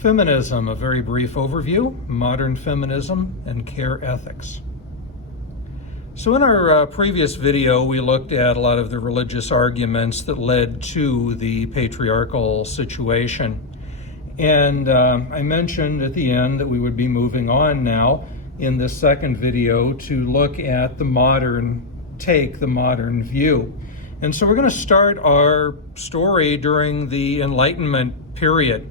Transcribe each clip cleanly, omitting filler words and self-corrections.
Feminism, a very brief overview, modern feminism, and care ethics. So in our previous video, we looked at a lot of the religious arguments that led to the patriarchal situation. And I mentioned at the end that we would be moving on now in this second video to look at the modern take, the modern view. And so we're going to start our story during the Enlightenment period.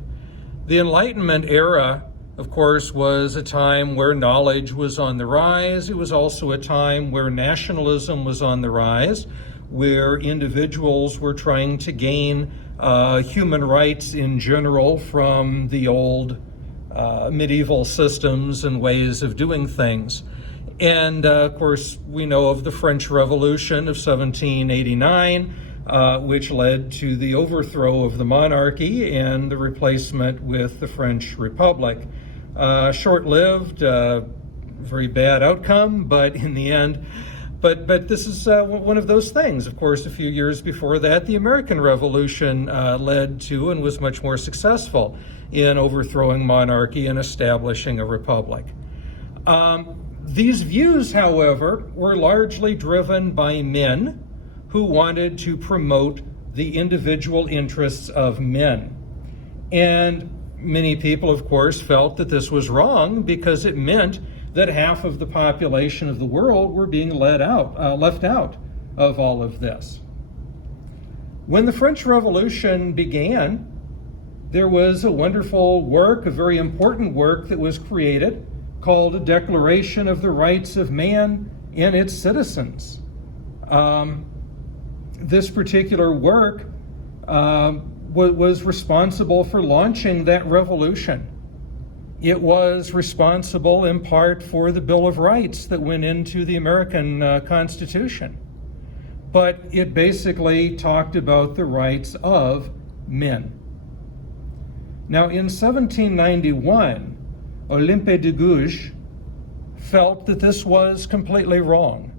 The Enlightenment era, of course, was a time where knowledge was on the rise. It was also a time where nationalism was on the rise, where individuals were trying to gain human rights in general from the old medieval systems and ways of doing things. And of course, we know of the French Revolution of 1789, which led to the overthrow of the monarchy and the replacement with the French Republic. Short-lived, very bad outcome, but in the end, but this is one of those things. Of course, a few years before that, the American Revolution led to and was much more successful in overthrowing monarchy and establishing a republic. These views, however, were largely driven by men who wanted to promote the individual interests of men. And many people, of course, felt that this was wrong because it meant that half of the population of the world were being left out of all of this. When the French Revolution began, there was a wonderful work, a very important work that was created called a Declaration of the Rights of Man and its Citizens. This particular work was responsible for launching that revolution. It was responsible in part for the Bill of Rights that went into the American Constitution. But it basically talked about the rights of men. Now, in 1791, Olympe de Gouges felt that this was completely wrong,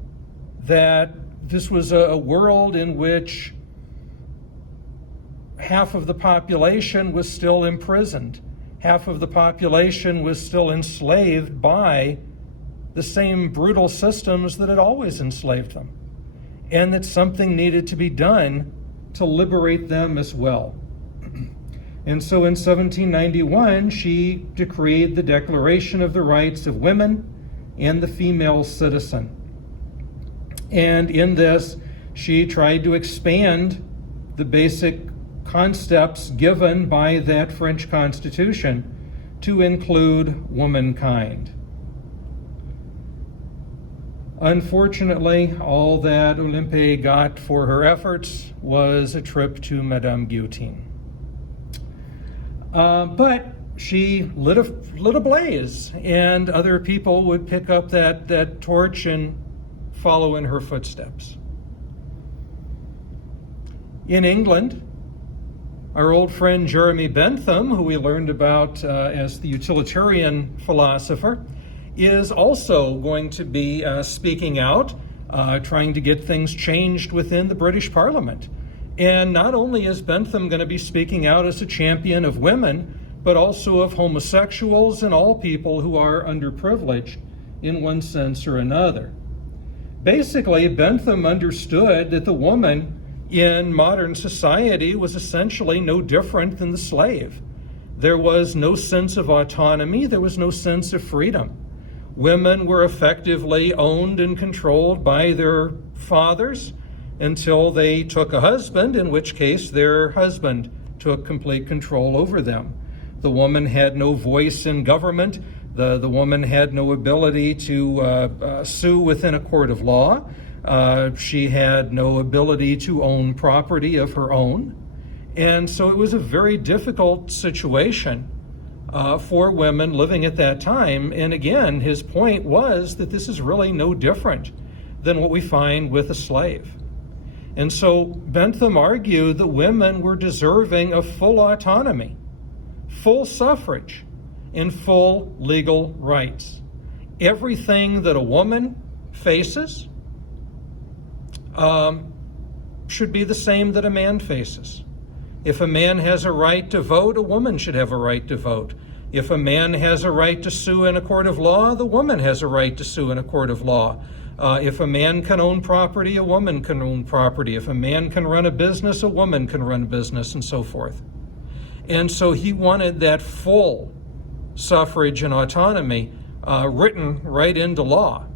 that this was a world in which half of the population was still imprisoned. Half of the population was still enslaved by the same brutal systems that had always enslaved them, and that something needed to be done to liberate them as well. And so in 1791, she decreed the Declaration of the Rights of Women and the Female Citizen. And in this, she tried to expand the basic concepts given by that French Constitution to include womankind. Unfortunately, all that Olympe got for her efforts was a trip to Madame Guillotine. But she lit a blaze, and other people would pick up that torch and follow in her footsteps. In England, our old friend Jeremy Bentham, who we learned about as the utilitarian philosopher, is also going to be speaking out, trying to get things changed within the British Parliament. And not only is Bentham going to be speaking out as a champion of women, but also of homosexuals and all people who are underprivileged in one sense or another. Basically, Bentham understood that the woman in modern society was essentially no different than the slave. There was no sense of autonomy, there was no sense of freedom. Women were effectively owned and controlled by their fathers until they took a husband, in which case their husband took complete control over them. The woman had no voice in government. The woman had no ability to sue within a court of law. She had no ability to own property of her own. And so it was a very difficult situation for women living at that time. And again, his point was that this is really no different than what we find with a slave. And so Bentham argued that women were deserving of full autonomy, full suffrage, and full legal rights. Everything that a woman faces should be the same that a man faces. If a man has a right to vote, a woman should have a right to vote. If a man has a right to sue in a court of law, the woman has a right to sue in a court of law. If a man can own property, a woman can own property. If a man can run a business, a woman can run a business, and so forth. And so he wanted that full suffrage and autonomy written right into law.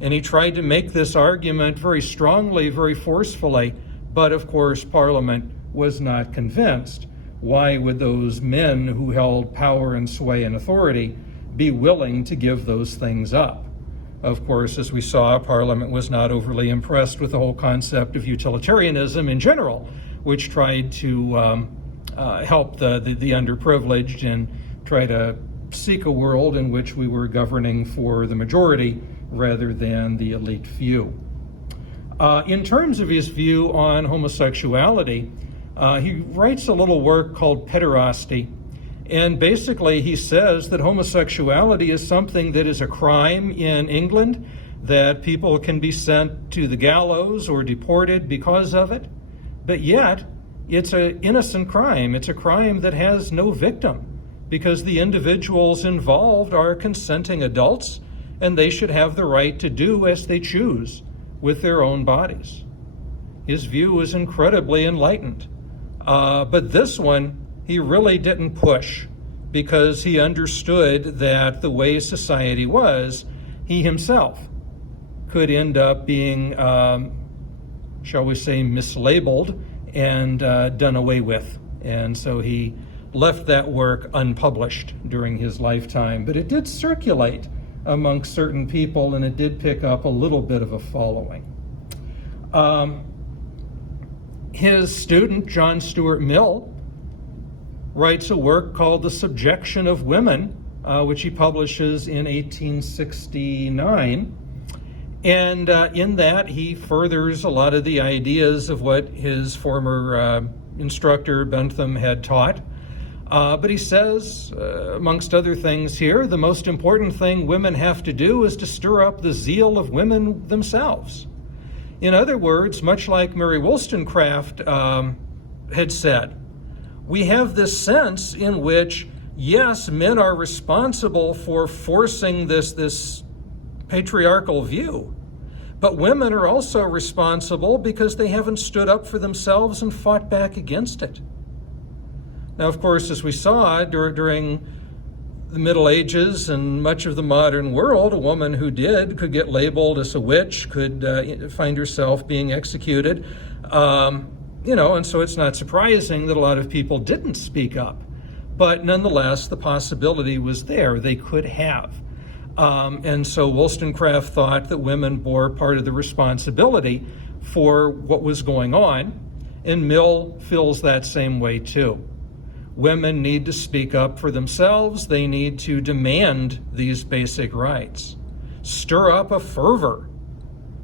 And he tried to make this argument very strongly, very forcefully, but of course Parliament was not convinced. Why would those men who held power and sway and authority be willing to give those things up? Of course, as we saw, Parliament was not overly impressed with the whole concept of utilitarianism in general, which tried to help the underprivileged and try to seek a world in which we were governing for the majority rather than the elite few. In terms of his view on homosexuality, he writes a little work called Pederasty, and basically he says that homosexuality is something that is a crime in England, that people can be sent to the gallows or deported because of it, but yet it's an innocent crime. It's a crime that has no victim because the individuals involved are consenting adults and they should have the right to do as they choose with their own bodies. His view is incredibly enlightened. But this one, he really didn't push because he understood that the way society was, he himself could end up being, shall we say, mislabeled and done away with. And so he left that work unpublished during his lifetime. But it did circulate amongst certain people, and it did pick up a little bit of a following. His student, John Stuart Mill, writes a work called The Subjection of Women, which he publishes in 1869. And in that, he furthers a lot of the ideas of what his former instructor, Bentham, had taught. But he says, amongst other things here, the most important thing women have to do is to stir up the zeal of women themselves. In other words, much like Mary Wollstonecraft had said, we have this sense in which, yes, men are responsible for forcing this patriarchal view, but women are also responsible because they haven't stood up for themselves and fought back against it. Now, of course, as we saw during the Middle Ages and much of the modern world, a woman who could get labeled as a witch, could find herself being executed. And so it's not surprising that a lot of people didn't speak up. But nonetheless, the possibility was there. They could have. And so Wollstonecraft thought that women bore part of the responsibility for what was going on, and Mill feels that same way too. Women need to speak up for themselves. They need to demand these basic rights. Stir up a fervor.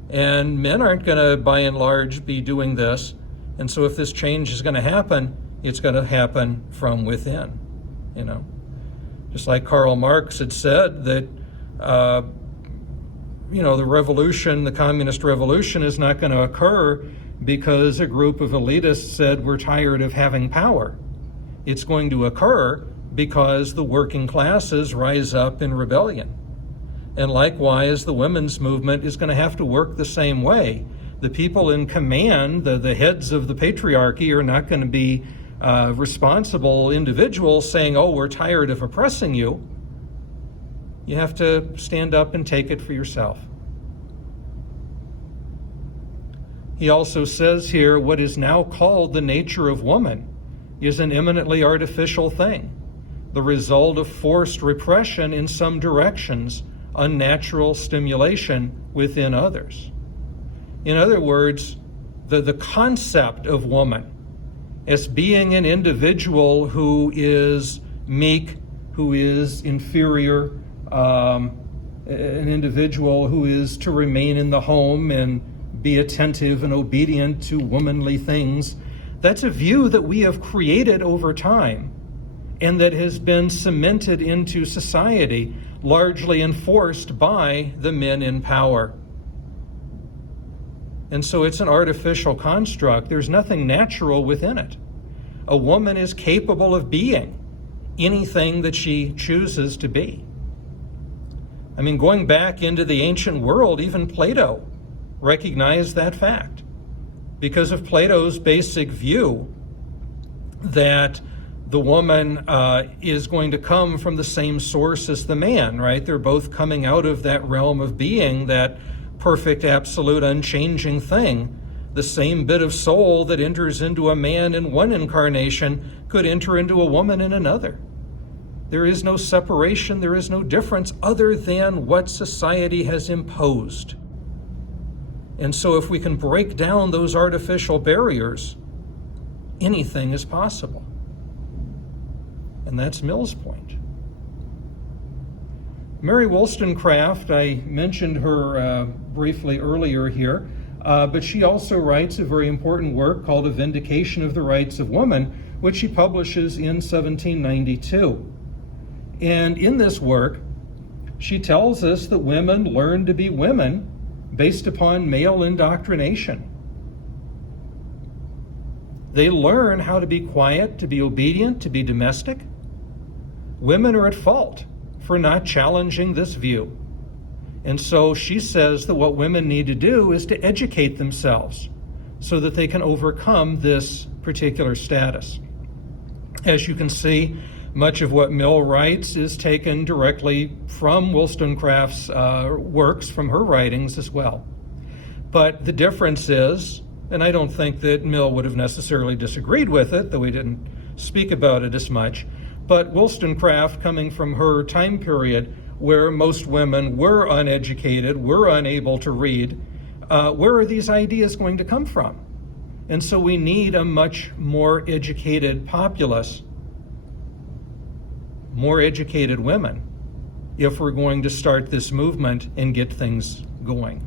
And men aren't going to, by and large, be doing this. And so if this change is going to happen, it's going to happen from within. Just like Karl Marx had said that, the revolution, the communist revolution, is not going to occur because a group of elitists said we're tired of having power. It's going to occur because the working classes rise up in rebellion. And likewise, the women's movement is going to have to work the same way. The people in command, the heads of the patriarchy, are not going to be responsible individuals saying, oh, we're tired of oppressing you. You have to stand up and take it for yourself. He also says here, what is now called the nature of woman is an eminently artificial thing, the result of forced repression in some directions, unnatural stimulation within others. In other words, the concept of woman as being an individual who is meek, who is inferior, an individual who is to remain in the home and be attentive and obedient to womanly things, that's a view that we have created over time and that has been cemented into society, largely enforced by the men in power. And so it's an artificial construct. There's nothing natural within it. a woman is capable of being anything that she chooses to be. I mean, going back into the ancient world, even Plato recognized that fact because of Plato's basic view that the woman is going to come from the same source as the man, right? They're both coming out of that realm of being, that perfect, absolute, unchanging thing. The same bit of soul that enters into a man in one incarnation could enter into a woman in another. There is no separation, there is no difference other than what society has imposed. And so if we can break down those artificial barriers, anything is possible. And that's Mill's point. Mary Wollstonecraft, I mentioned her briefly earlier here, but she also writes a very important work called A Vindication of the Rights of Woman, which she publishes in 1792. And in this work, she tells us that women learn to be women based upon male indoctrination. They learn how to be quiet, to be obedient, to be domestic. Women are at fault for not challenging this view. And so she says that what women need to do is to educate themselves so that they can overcome this particular status. As you can see, much of what Mill writes is taken directly from Wollstonecraft's works, from her writings as well. But the difference is, and I don't think that Mill would have necessarily disagreed with it, though he didn't speak about it as much, but Wollstonecraft, coming from her time period where most women were uneducated, were unable to read, where are these ideas going to come from? And so we need a much more educated populace, more educated women, if we're going to start this movement and get things going.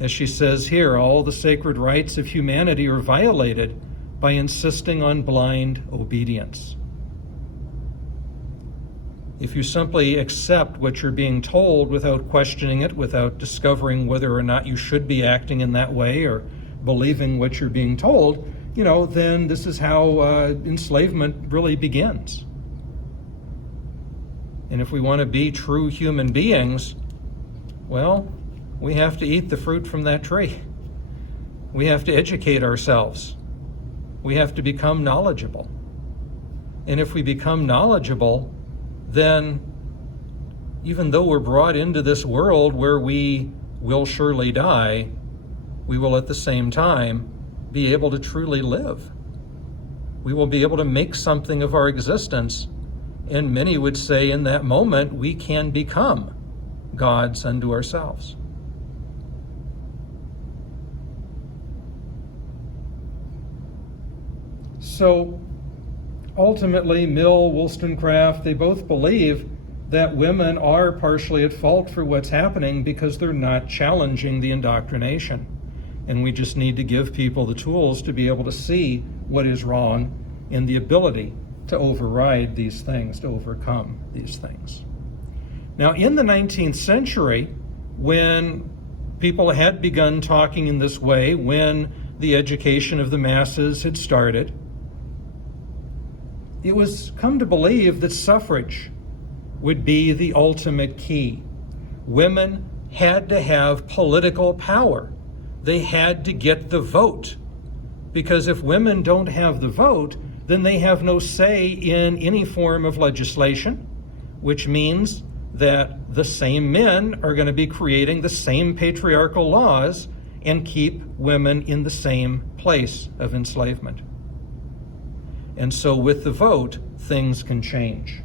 As she says here, all the sacred rights of humanity are violated by insisting on blind obedience. If you simply accept what you're being told without questioning it, without discovering whether or not you should be acting in that way or believing what you're being told, then this is how enslavement really begins. And if we want to be true human beings, well, we have to eat the fruit from that tree. We have to educate ourselves. We have to become knowledgeable. And if we become knowledgeable, then even though we're brought into this world where we will surely die, we will at the same time be able to truly live. We will be able to make something of our existence. And many would say in that moment, we can become gods unto ourselves. So ultimately, Mill, Wollstonecraft, they both believe that women are partially at fault for what's happening because they're not challenging the indoctrination. And we just need to give people the tools to be able to see what is wrong and the ability to override these things, to overcome these things. Now, in the 19th century, when people had begun talking in this way, when the education of the masses had started, it was come to believe that suffrage would be the ultimate key. Women had to have political power. They had to get the vote. Because if women don't have the vote, then they have no say in any form of legislation, which means that the same men are going to be creating the same patriarchal laws and keep women in the same place of enslavement. And so with the vote, things can change.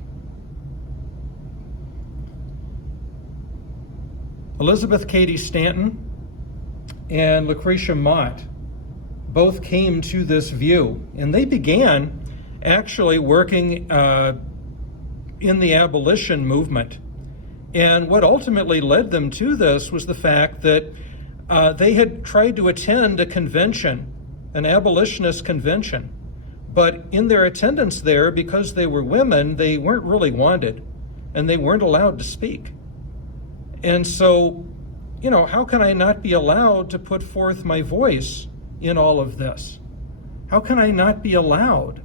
Elizabeth Cady Stanton and Lucretia Mott both came to this view, and they began actually working in the abolition movement. And what ultimately led them to this was the fact that they had tried to attend a convention, an abolitionist convention. But in their attendance there, because they were women, they weren't really wanted, and they weren't allowed to speak. And so, how can I not be allowed to put forth my voice in all of this? How can I not be allowed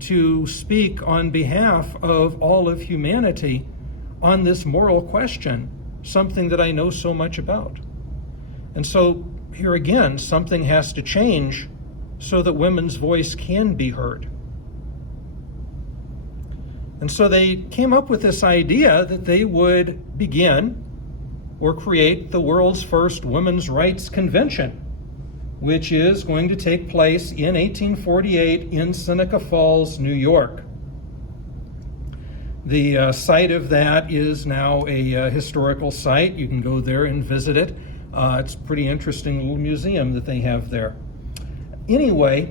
to speak on behalf of all of humanity on this moral question, something that I know so much about? And so here again, something has to change so that women's voice can be heard. And so they came up with this idea that they would begin or create the world's first women's rights convention, which is going to take place in 1848 in Seneca Falls, New York. The site of that is now a historical site. You can go there and visit it. It's a pretty interesting little museum that they have there. Anyway,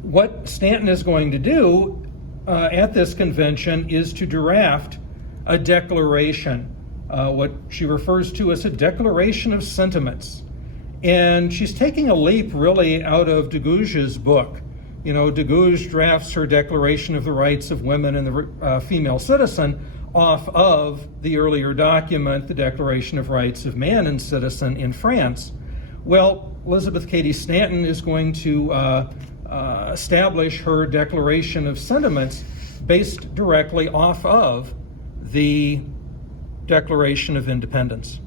what Stanton is going to do at this convention is to draft a declaration, what she refers to as a declaration of sentiments. And she's taking a leap really out of de Gouges' book. You know, de Gouges drafts her Declaration of the Rights of Women and the Female Citizen off of the earlier document, the Declaration of Rights of Man and Citizen in France. Well, Elizabeth Cady Stanton is going to establish her Declaration of Sentiments based directly off of the Declaration of Independence.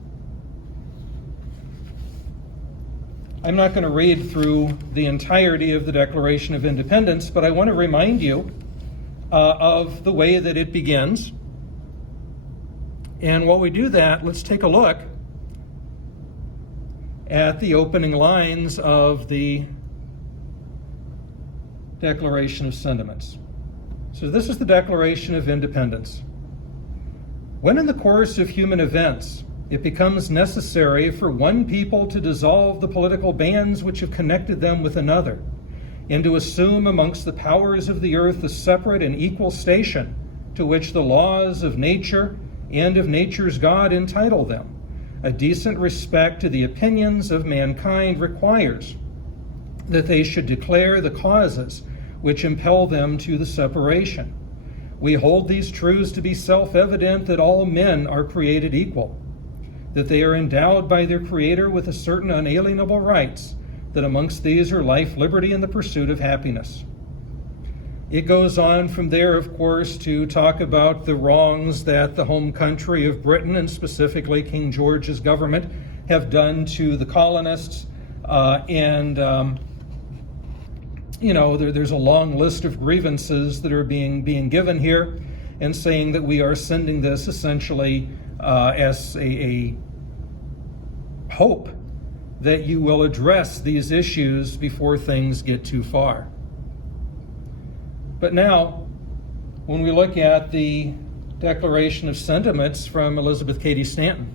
I'm not going to read through the entirety of the Declaration of Independence, but I want to remind you of the way that it begins. And while we do that, let's take a look at the opening lines of the Declaration of Sentiments. So this is the Declaration of Independence. When in the course of human events, it becomes necessary for one people to dissolve the political bands which have connected them with another, and to assume amongst the powers of the earth a separate and equal station to which the laws of nature and of nature's God entitle them, a decent respect to the opinions of mankind requires that they should declare the causes which impel them to the separation. We hold these truths to be self-evident, that all men are created equal, that they are endowed by their Creator with a certain unalienable rights, that amongst these are life, liberty, and the pursuit of happiness. It goes on from there, of course, to talk about the wrongs that the home country of Britain, and specifically King George's government, have done to the colonists. There's a long list of grievances that are being given here, and saying that we are sending this essentially as a hope that you will address these issues before things get too far. But now, when we look at the Declaration of Sentiments from Elizabeth Cady Stanton,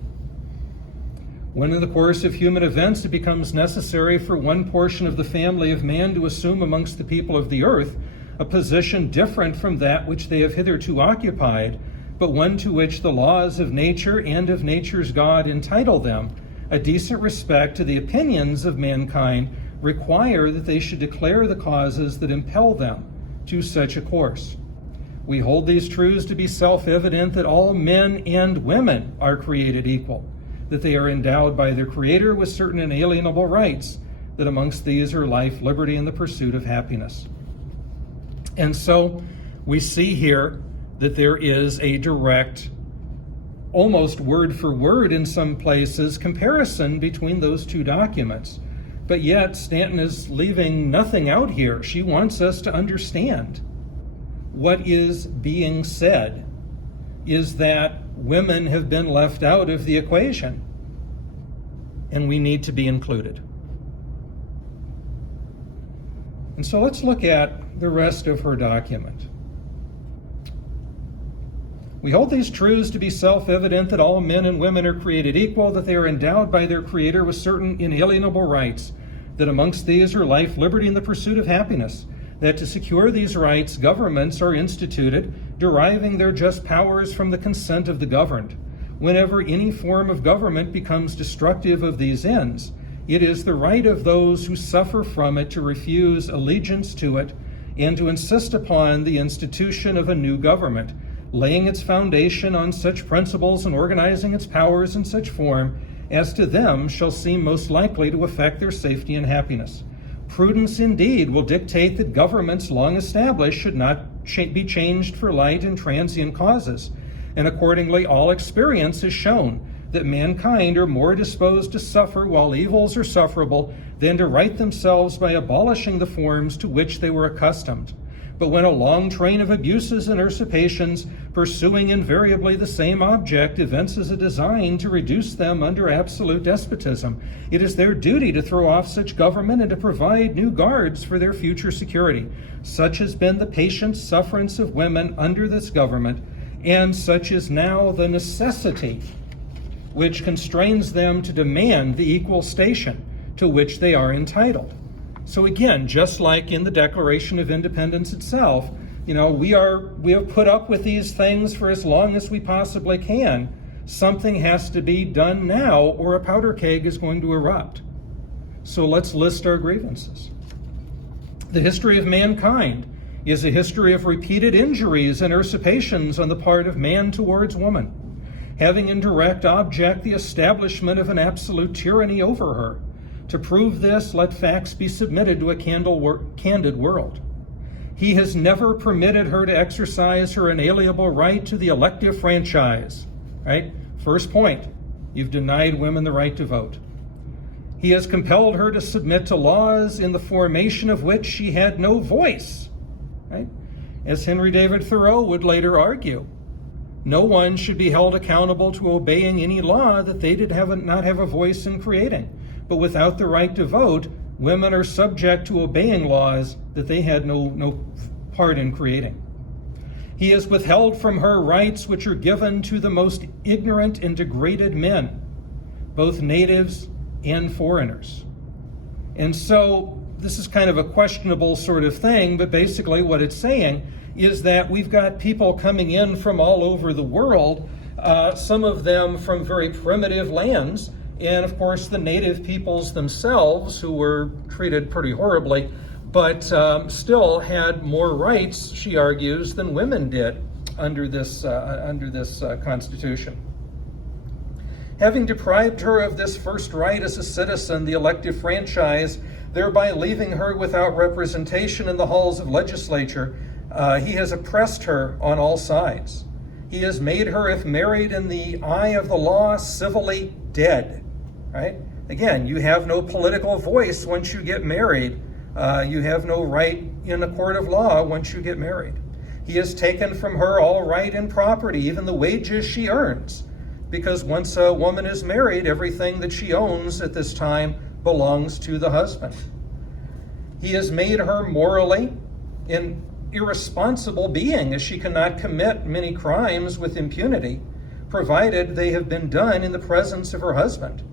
when in the course of human events it becomes necessary for one portion of the family of man to assume amongst the people of the earth a position different from that which they have hitherto occupied, but one to which the laws of nature and of nature's God entitle them, a decent respect to the opinions of mankind require that they should declare the causes that impel them to such a course. We hold these truths to be self-evident, that all men and women are created equal, that they are endowed by their Creator with certain inalienable rights, that amongst these are life, liberty, and the pursuit of happiness. And so we see here that there is a direct, almost word for word in some places, comparison between those two documents. But yet Stanton is leaving nothing out here. She wants us to understand what is being said is that women have been left out of the equation, and we need to be included. And so let's look at the rest of her document. We hold these truths to be self-evident, that all men and women are created equal, that they are endowed by their Creator with certain inalienable rights, that amongst these are life, liberty, and the pursuit of happiness, that to secure these rights, governments are instituted, deriving their just powers from the consent of the governed. Whenever any form of government becomes destructive of these ends, it is the right of those who suffer from it to refuse allegiance to it and to insist upon the institution of a new government, laying its foundation on such principles and organizing its powers in such form as to them shall seem most likely to affect their safety and happiness. Prudence indeed will dictate that governments long established should not be changed for light and transient causes, and accordingly all experience has shown that mankind are more disposed to suffer while evils are sufferable than to right themselves by abolishing the forms to which they were accustomed. But when a long train of abuses and usurpations, pursuing invariably the same object, evinces a design to reduce them under absolute despotism, it is their duty to throw off such government and to provide new guards for their future security. Such has been the patient sufferance of women under this government, and such is now the necessity which constrains them to demand the equal station to which they are entitled. So again, just like in the Declaration of Independence itself, we have put up with these things for as long as we possibly can. Something has to be done now or a powder keg is going to erupt. So let's list our grievances. The history of mankind is a history of repeated injuries and usurpations on the part of man towards woman, having in direct object the establishment of an absolute tyranny over her. To prove this, let facts be submitted to a candid world. He has never permitted her to exercise her inalienable right to the elective franchise. Right? First point, you've denied women the right to vote. He has compelled her to submit to laws in the formation of which she had no voice. Right? As Henry David Thoreau would later argue, no one should be held accountable to obeying any law that they did not have a voice in creating. But without the right to vote, women are subject to obeying laws that they had no part in creating. He has withheld from her rights which are given to the most ignorant and degraded men, both natives and foreigners. And so this is kind of a questionable sort of thing, but basically what it's saying is that we've got people coming in from all over the world, some of them from very primitive lands, and of course the native peoples themselves, who were treated pretty horribly, but still had more rights, she argues, than women did under this Constitution. Having deprived her of this first right as a citizen, the elective franchise, thereby leaving her without representation in the halls of legislature, he has oppressed her on all sides. He has made her, if married in the eye of the law, civilly dead. Right? Again, you have no political voice once you get married. You have no right in a court of law once you get married. He has taken from her all right in property, even the wages she earns, because once a woman is married, everything that she owns at this time belongs to the husband. He has made her morally an irresponsible being, as she cannot commit many crimes with impunity, provided they have been done in the presence of her husband.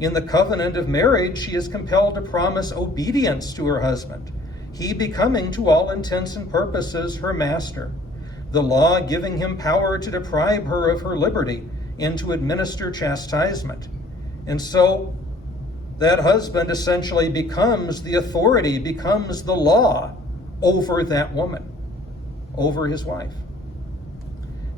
In the covenant of marriage, she is compelled to promise obedience to her husband, he becoming to all intents and purposes her master, the law giving him power to deprive her of her liberty and to administer chastisement. And so that husband essentially becomes the authority, becomes the law over that woman, over his wife.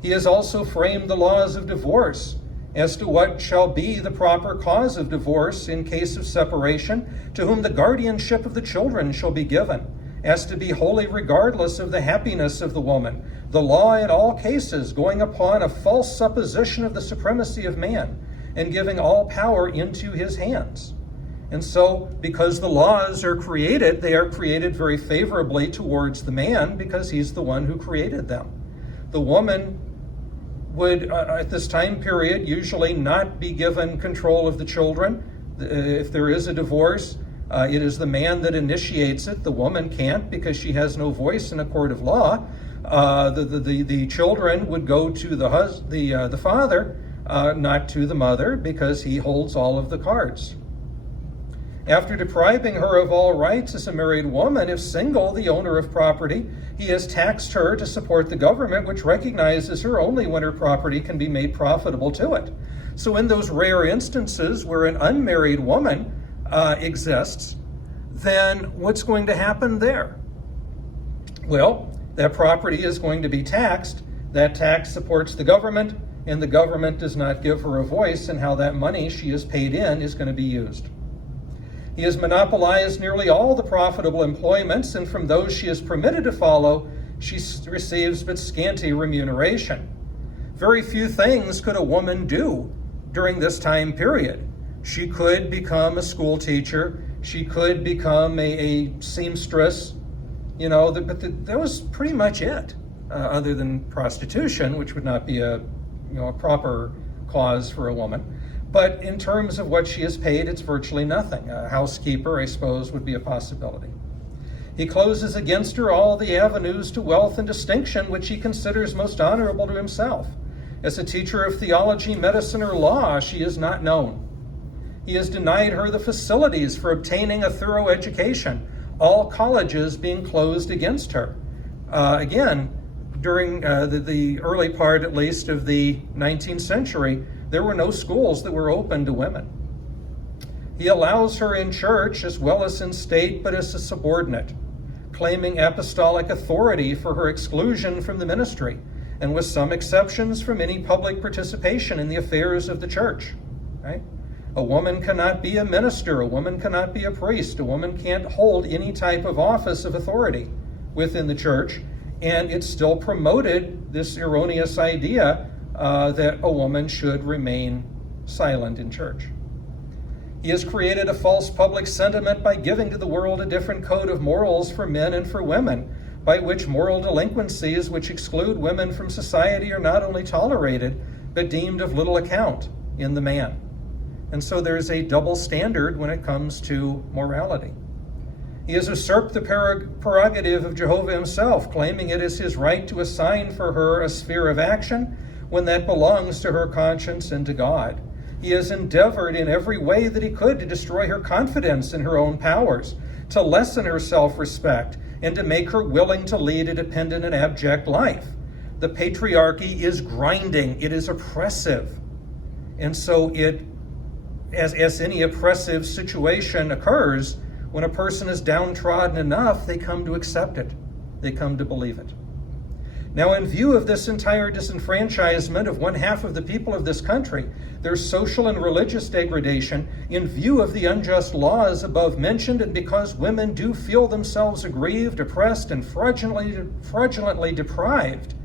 He has also framed the laws of divorce as to what shall be the proper cause of divorce in case of separation, to whom the guardianship of the children shall be given, as to be wholly regardless of the happiness of the woman, the law in all cases going upon a false supposition of the supremacy of man, and giving all power into his hands. And so, because the laws are created, they are created very favorably towards the man, because he's the one who created them. The woman would, at this time period, usually not be given control of the children. If there is a divorce, it is the man that initiates it. The woman can't, because she has no voice in a court of law. The children would go to the father, not to the mother, because he holds all of the cards. After depriving her of all rights as a married woman, if single, the owner of property, he has taxed her to support the government, which recognizes her only when her property can be made profitable to it. So in those rare instances where an unmarried woman exists, then what's going to happen there? Well, that property is going to be taxed. That tax supports the government, and the government does not give her a voice in how that money she is paid in is going to be used. He has monopolized nearly all the profitable employments, and from those she is permitted to follow, she receives but scanty remuneration. Very few things could a woman do during this time period. She could become a school teacher, she could become a seamstress, but that was pretty much it, other than prostitution, which would not be a proper cause for a woman. But in terms of what she is paid, it's virtually nothing. A housekeeper, I suppose, would be a possibility. He closes against her all the avenues to wealth and distinction which he considers most honorable to himself. As a teacher of theology, medicine, or law, she is not known. He has denied her the facilities for obtaining a thorough education, all colleges being closed against her. Again, during the early part, at least, of the 19th century, there were no schools that were open to women. He allows her in church as well as in state, but as a subordinate, claiming apostolic authority for her exclusion from the ministry, and with some exceptions from any public participation in the affairs of the church. Right? A woman cannot be a minister, a woman cannot be a priest, a woman can't hold any type of office of authority within the church, and it still promoted this erroneous idea that a woman should remain silent in church. He has created a false public sentiment by giving to the world a different code of morals for men and for women, by which moral delinquencies which exclude women from society are not only tolerated, but deemed of little account in the man. And so there's a double standard when it comes to morality. He has usurped the prerogative of Jehovah himself, claiming it is his right to assign for her a sphere of action when that belongs to her conscience and to God. He has endeavored in every way that he could to destroy her confidence in her own powers, to lessen her self-respect, and to make her willing to lead a dependent and abject life. The patriarchy is grinding, it is oppressive. And so as any oppressive situation occurs, when a person is downtrodden enough, they come to accept it. They come to believe it. Now, in view of this entire disenfranchisement of one half of the people of this country, their social and religious degradation, in view of the unjust laws above mentioned, and because women do feel themselves aggrieved, oppressed, and fraudulently deprived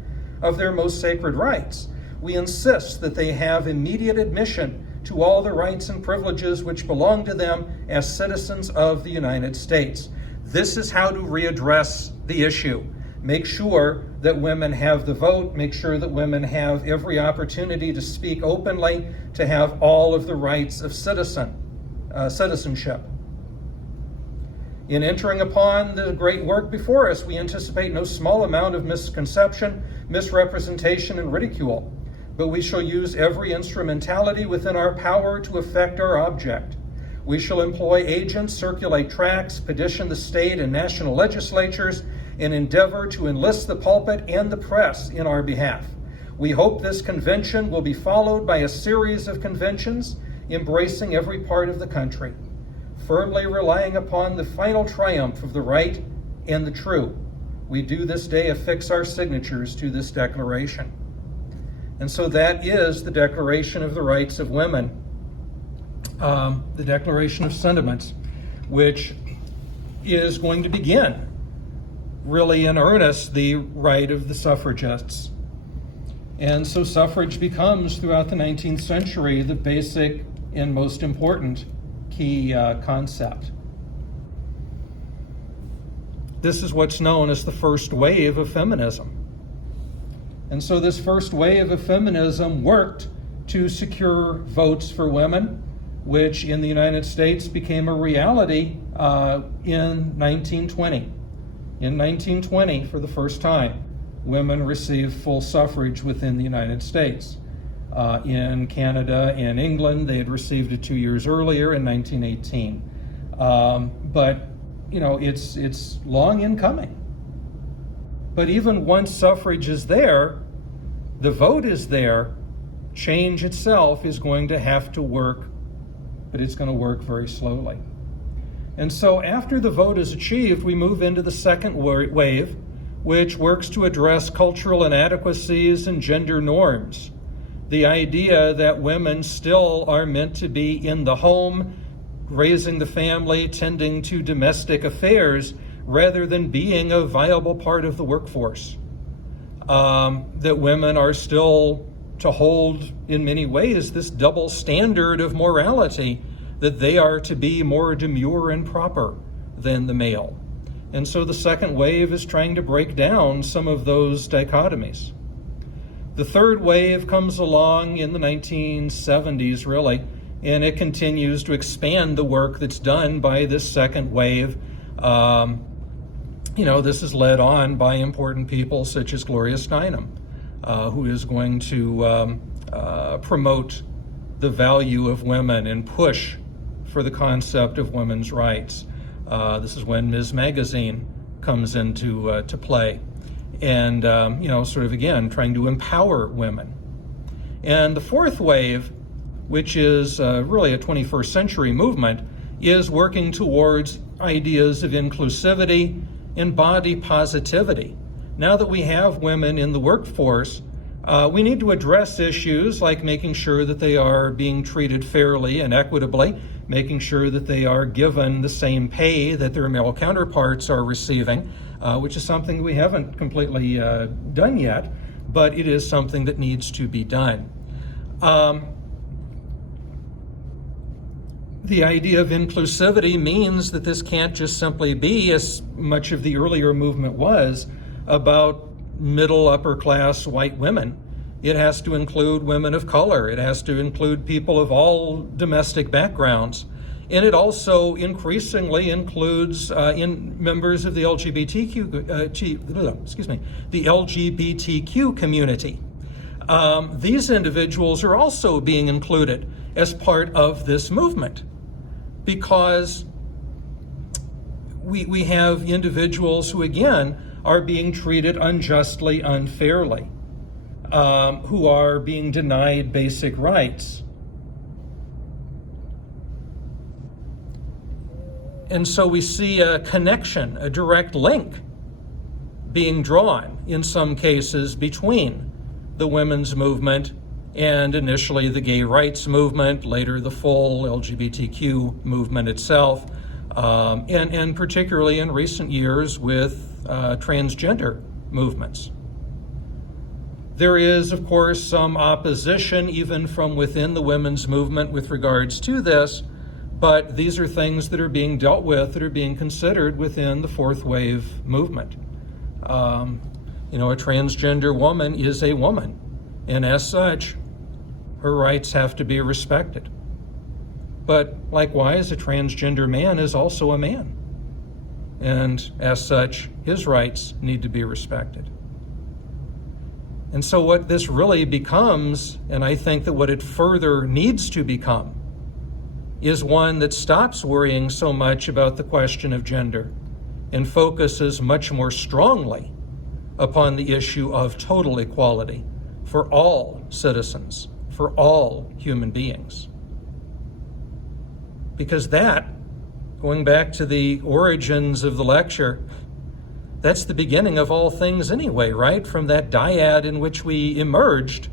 of their most sacred rights, we insist that they have immediate admission to all the rights and privileges which belong to them as citizens of the United States. This is how to readdress the issue. Make sure that women have the vote, make sure that women have every opportunity to speak openly, to have all of the rights of citizenship. In entering upon the great work before us, we anticipate no small amount of misconception, misrepresentation, and ridicule, but we shall use every instrumentality within our power to effect our object. We shall employ agents, circulate tracts, petition the state and national legislatures, and endeavor to enlist the pulpit and the press in our behalf. We hope this convention will be followed by a series of conventions embracing every part of the country, firmly relying upon the final triumph of the right and the true. We do this day affix our signatures to this declaration. And so that is the Declaration of the Rights of Women, the Declaration of Sentiments, which is going to begin really in earnest the right of the suffragists. And so suffrage becomes, throughout the 19th century, the basic and most important key concept. This is what's known as the first wave of feminism. And so this first wave of feminism worked to secure votes for women, which in the United States became a reality in 1920. In 1920, for the first time, women received full suffrage within the United States. In Canada and England, they had received it 2 years earlier in 1918. But it's long in coming. But even once suffrage is there, the vote is there, change itself is going to have to work, but it's going to work very slowly. And so after the vote is achieved, we move into the second wave, which works to address cultural inadequacies and gender norms. The idea that women still are meant to be in the home, raising the family, tending to domestic affairs, rather than being a viable part of the workforce. That women are still to hold, in many ways, this double standard of morality, that they are to be more demure and proper than the male. And so the second wave is trying to break down some of those dichotomies. The third wave comes along in the 1970s, really, and it continues to expand the work that's done by this second wave. This is led on by important people such as Gloria Steinem, who is going to promote the value of women and push for the concept of women's rights. This is when Ms. Magazine comes into to play, and sort of again trying to empower women. And the fourth wave, which is really a 21st century movement, is working towards ideas of inclusivity and body positivity. Now that we have women in the workforce, we need to address issues like making sure that they are being treated fairly and equitably, making sure that they are given the same pay that their male counterparts are receiving, which is something we haven't completely done yet, but it is something that needs to be done. The idea of inclusivity means that this can't just simply be, as much of the earlier movement was, about middle, upper class white women. It has to include women of color. It has to include people of all domestic backgrounds. And it also increasingly includes members of the LGBTQ community. These individuals are also being included as part of this movement, because we have individuals who, again, are being treated unjustly, unfairly, who are being denied basic rights. And so we see a connection, a direct link being drawn in some cases between the women's movement and initially the gay rights movement, later the full LGBTQ movement itself, and particularly in recent years with transgender movements. There is, of course, some opposition even from within the women's movement with regards to this, but these are things that are being dealt with, that are being considered within the fourth wave movement. A transgender woman is a woman, and as such, her rights have to be respected. But likewise, a transgender man is also a man, and as such, his rights need to be respected. And so what this really becomes, and I think that what it further needs to become, is one that stops worrying so much about the question of gender and focuses much more strongly upon the issue of total equality for all citizens, for all human beings. Because that, going back to the origins of the lecture, that's the beginning of all things anyway, right? From that dyad in which we emerged,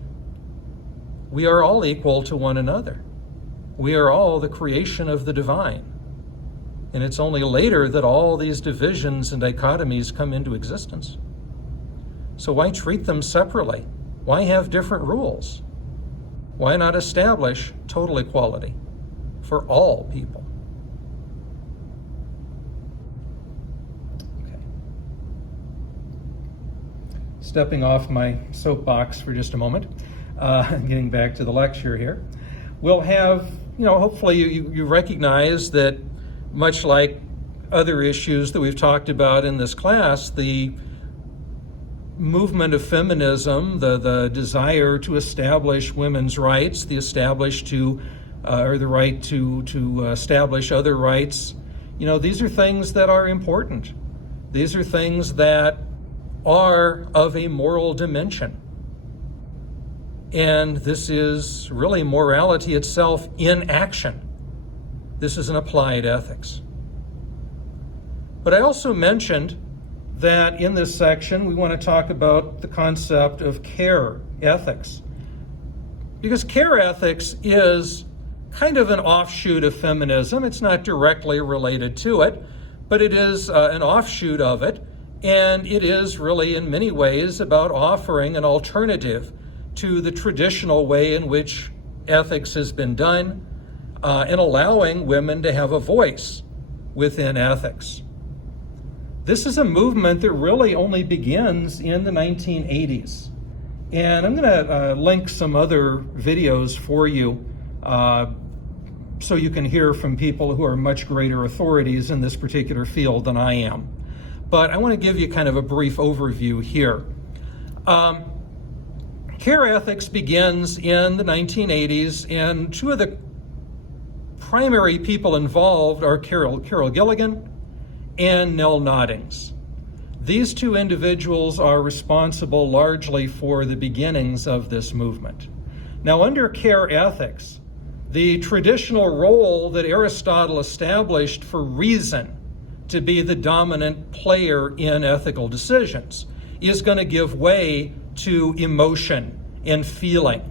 we are all equal to one another. We are all the creation of the divine. And it's only later that all these divisions and dichotomies come into existence. So why treat them separately? Why have different rules? Why not establish total equality for all people? Okay. Stepping off my soapbox for just a moment, getting back to the lecture here. We'll have, hopefully you recognize that, much like other issues that we've talked about in this class, the movement of feminism, the desire to establish women's rights, the right to establish other rights, these are things that are important. These are things that are of a moral dimension. And this is really morality itself in action. This is an applied ethics. But I also mentioned that in this section we want to talk about the concept of care ethics. Because care ethics is kind of an offshoot of feminism. It's not directly related to it, but it is an offshoot of it. And it is really, in many ways, about offering an alternative to the traditional way in which ethics has been done, and allowing women to have a voice within ethics. This is a movement that really only begins in the 1980s. And I'm going to link some other videos for you so you can hear from people who are much greater authorities in this particular field than I am. But I want to give you kind of a brief overview here. Care ethics begins in the 1980s, and two of the primary people involved are Carol Gilligan and Nell Noddings. These two individuals are responsible largely for the beginnings of this movement. Now, under care ethics, the traditional role that Aristotle established for reason to be the dominant player in ethical decisions is going to give way to emotion and feeling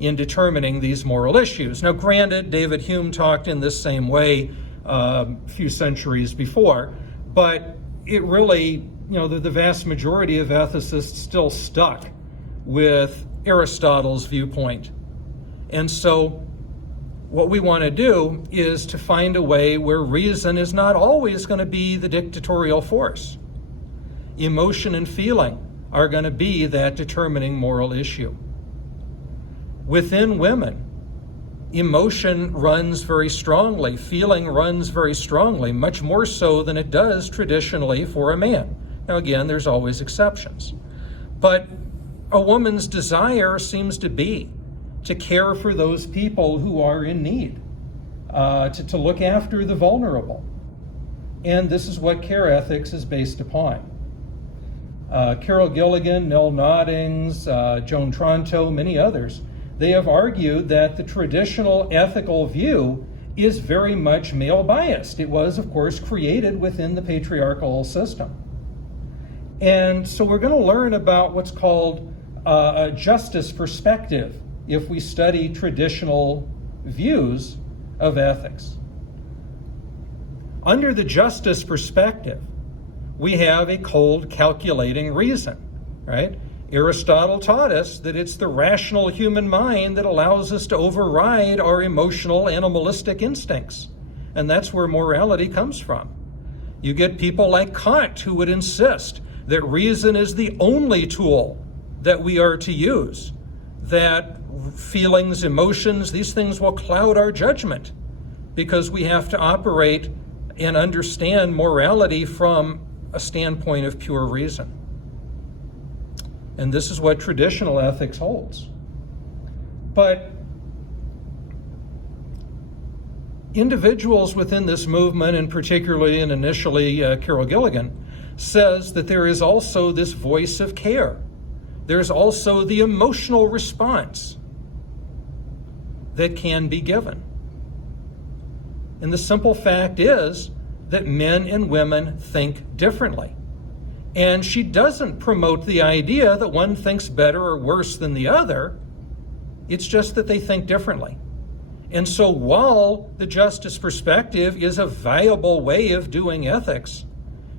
in determining these moral issues. Now, granted, David Hume talked in this same way a few centuries before, but it really, the vast majority of ethicists still stuck with Aristotle's viewpoint. And so what we want to do is to find a way where reason is not always going to be the dictatorial force. Emotion and feeling are going to be that determining moral issue. Within women, emotion runs very strongly, feeling runs very strongly, much more so than it does traditionally for a man. Now again, there's always exceptions. But a woman's desire seems to be to care for those people who are in need, to look after the vulnerable. And this is what care ethics is based upon. Carol Gilligan, Nell Noddings, Joan Tronto, many others, they have argued that the traditional ethical view is very much male biased. It was, of course, created within the patriarchal system. And so we're going to learn about what's called a justice perspective if we study traditional views of ethics. Under the justice perspective, we have a cold, calculating reason, right? Aristotle taught us that it's the rational human mind that allows us to override our emotional, animalistic instincts. And that's where morality comes from. You get people like Kant who would insist that reason is the only tool that we are to use, that feelings, emotions, these things will cloud our judgment because we have to operate and understand morality from a standpoint of pure reason. And this is what traditional ethics holds. But individuals within this movement, and particularly and initially Carol Gilligan, says that there is also this voice of care. There's also the emotional response that can be given. And the simple fact is that men and women think differently. And she doesn't promote the idea that one thinks better or worse than the other. It's just that they think differently. And so while the justice perspective is a viable way of doing ethics,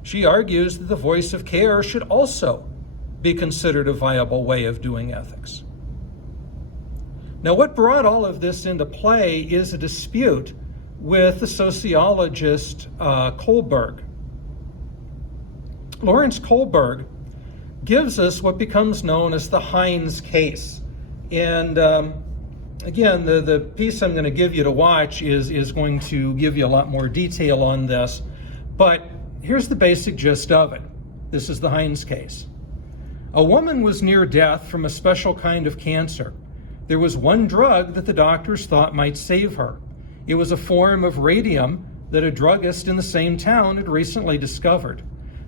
she argues that the voice of care should also be considered a viable way of doing ethics. Now, what brought all of this into play is a dispute with the sociologist Kohlberg. Lawrence Kohlberg gives us what becomes known as the Heinz case. And again, the piece I'm going to give you to watch is going to give you a lot more detail on this. But here's the basic gist of it. This is the Heinz case. A woman was near death from a special kind of cancer. There was one drug that the doctors thought might save her. It was a form of radium that a druggist in the same town had recently discovered.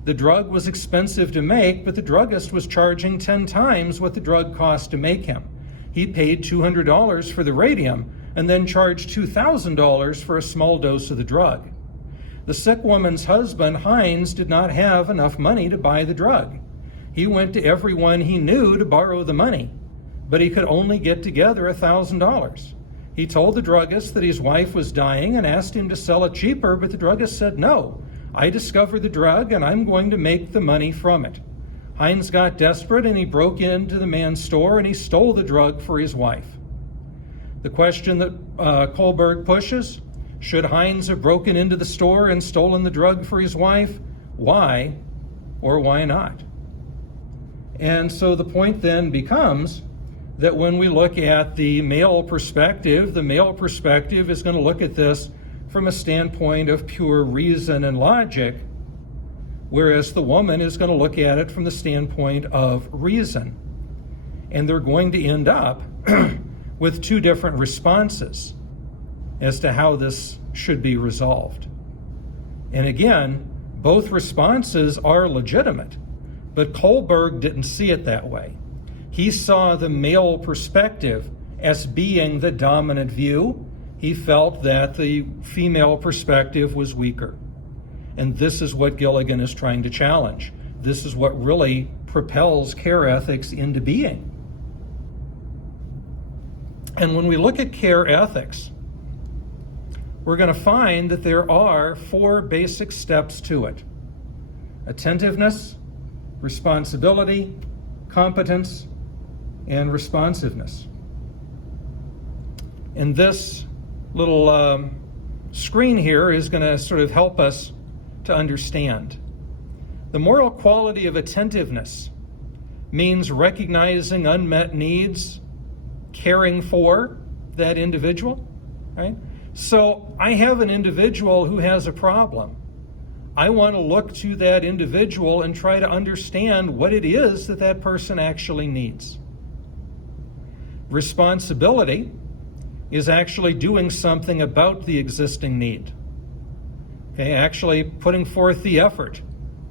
The drug was expensive to make, but the druggist was charging 10 times what the drug cost to make him. He paid $200 for the radium and then charged $2,000 for a small dose of the drug. The sick woman's husband, Heinz, did not have enough money to buy the drug. He went to everyone he knew to borrow the money. but he could only get together $1,000. He told the druggist that his wife was dying and asked him to sell it cheaper, but the druggist said, no, I discovered the drug and I'm going to make the money from it. Hines got desperate and he broke into the man's store and he stole the drug for his wife. The question that Kohlberg pushes, should Hines have broken into the store and stolen the drug for his wife? Why or why not? And so the point then becomes that when we look at the male perspective is going to look at this from a standpoint of pure reason and logic, whereas the woman is going to look at it from the standpoint of reason. And they're going to end up with two different responses as to how this should be resolved. And again, both responses are legitimate, but Kohlberg didn't see it that way. He saw the male perspective as being the dominant view. He felt that the female perspective was weaker. And this is what Gilligan is trying to challenge. This is what really propels care ethics into being. And when we look at care ethics, we're going to find that there are 4 basic steps to it: attentiveness, responsibility, competence, and responsiveness. And this little screen here is going to sort of help us to understand. The moral quality of attentiveness means recognizing unmet needs, caring for that individual, right? So I have an individual who has a problem. I want to look to that individual and try to understand what it is that that person actually needs. Responsibility is actually doing something about the existing need. Okay, actually putting forth the effort,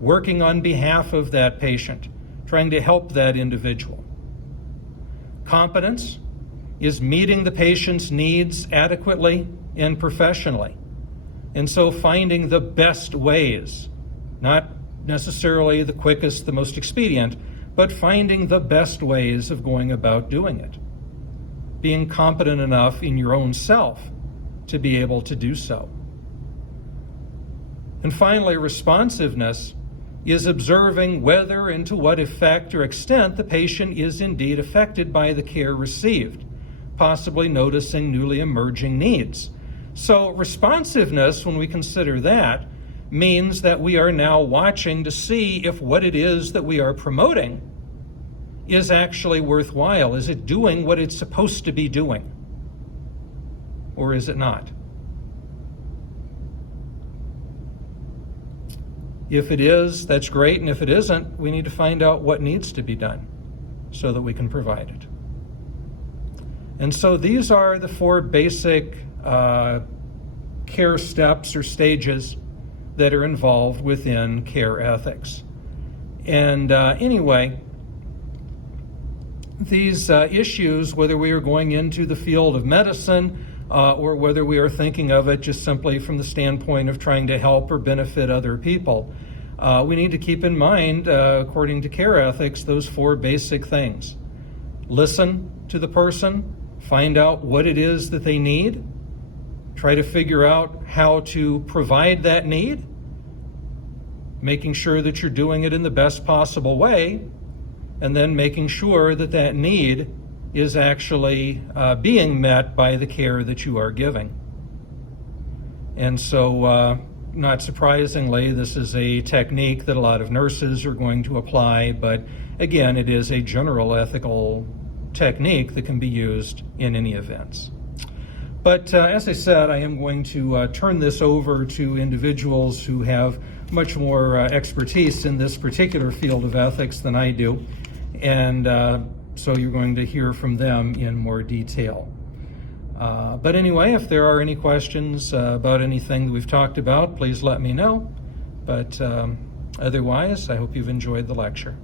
working on behalf of that patient, trying to help that individual. Competence is meeting the patient's needs adequately and professionally. And so finding the best ways, not necessarily the quickest, the most expedient, but finding the best ways of going about doing it. Being competent enough in your own self to be able to do so. And finally, responsiveness is observing whether and to what effect or extent the patient is indeed affected by the care received, possibly noticing newly emerging needs. So responsiveness, when we consider that, means that we are now watching to see if what it is that we are promoting is actually worthwhile. Is it doing what it's supposed to be doing? Or is it not? If it is, that's great, and if it isn't, we need to find out what needs to be done so that we can provide it. And so these are the 4 basic care steps or stages that are involved within care ethics. And anyway, these issues, whether we are going into the field of medicine or whether we are thinking of it just simply from the standpoint of trying to help or benefit other people, we need to keep in mind, according to care ethics, those 4 basic things. Listen to the person, find out what it is that they need, try to figure out how to provide that need, making sure that you're doing it in the best possible way, and then making sure that that need is actually being met by the care that you are giving. And so, not surprisingly, this is a technique that a lot of nurses are going to apply, but again, it is a general ethical technique that can be used in any events. But as I said, I am going to turn this over to individuals who have much more expertise in this particular field of ethics than I do. And so you're going to hear from them in more detail. But anyway, if there are any questions about anything that we've talked about, please let me know. But otherwise, I hope you've enjoyed the lecture.